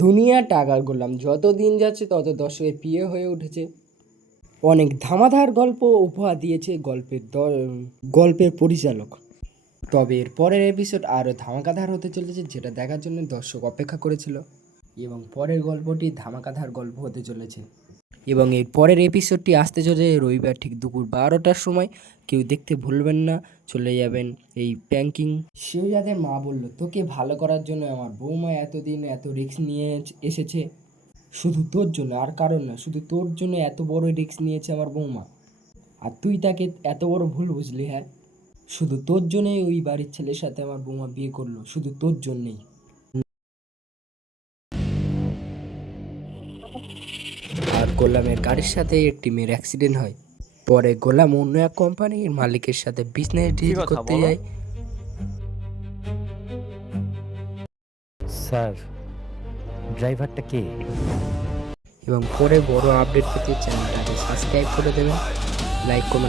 দুনিয়া টাকার গোলাম, যত দিন যাচ্ছে তত দর্শকের প্রিয় হয়ে উঠেছে। অনেক ধামাধার গল্প উপহার দিয়েছে গল্পের পরিচালক। তবে এর পরের এপিসোড আরও ধামাকাধার হতে চলেছে, যেটা দেখার জন্য দর্শক অপেক্ষা করেছিল। এবং পরের গল্পটি ধামাকাধার গল্প হতে চলেছে। এবং এর পরের এপিসোডটি আসতে চলেছে রবিবার ঠিক দুপুর 12টার সময়। কেউ দেখতে ভুলবেন না, চলে যাবেন এই প্র্যাঙ্কিং। সেও যাদের মা বলল, তোকে ভালো করার জন্য আমার বৌমা এতদিন এত রিস্ক নিয়ে এসেছে, শুধু তোর জন্য, আর কারণ না, শুধু তোর জন্য এত বড় রিস্ক নিয়েছে আমার বৌমা। আর তুই তাকে এত বড় ভুল বুঝলি। হ্যাঁ, শুধু তোর জন্যই ওই বাড়ির ছেলের সাথে আমার বৌমা বিয়ে করলো, শুধু তোর জন্যেই। আর গোলামের গাড়ির সাথে একটি মেয়ের অ্যাক্সিডেন্ট হয়। পরে গোলাম অন্য এক কোম্পানির মালিকের সাথে বিজনেস ডিল করতে যায়। স্যার, ড্রাইভারটা কে? এবং পরে বড় আপডেট পেতে চ্যানেলটাকে সাবস্ক্রাইব করে দেবেন, লাইক কমেন্ট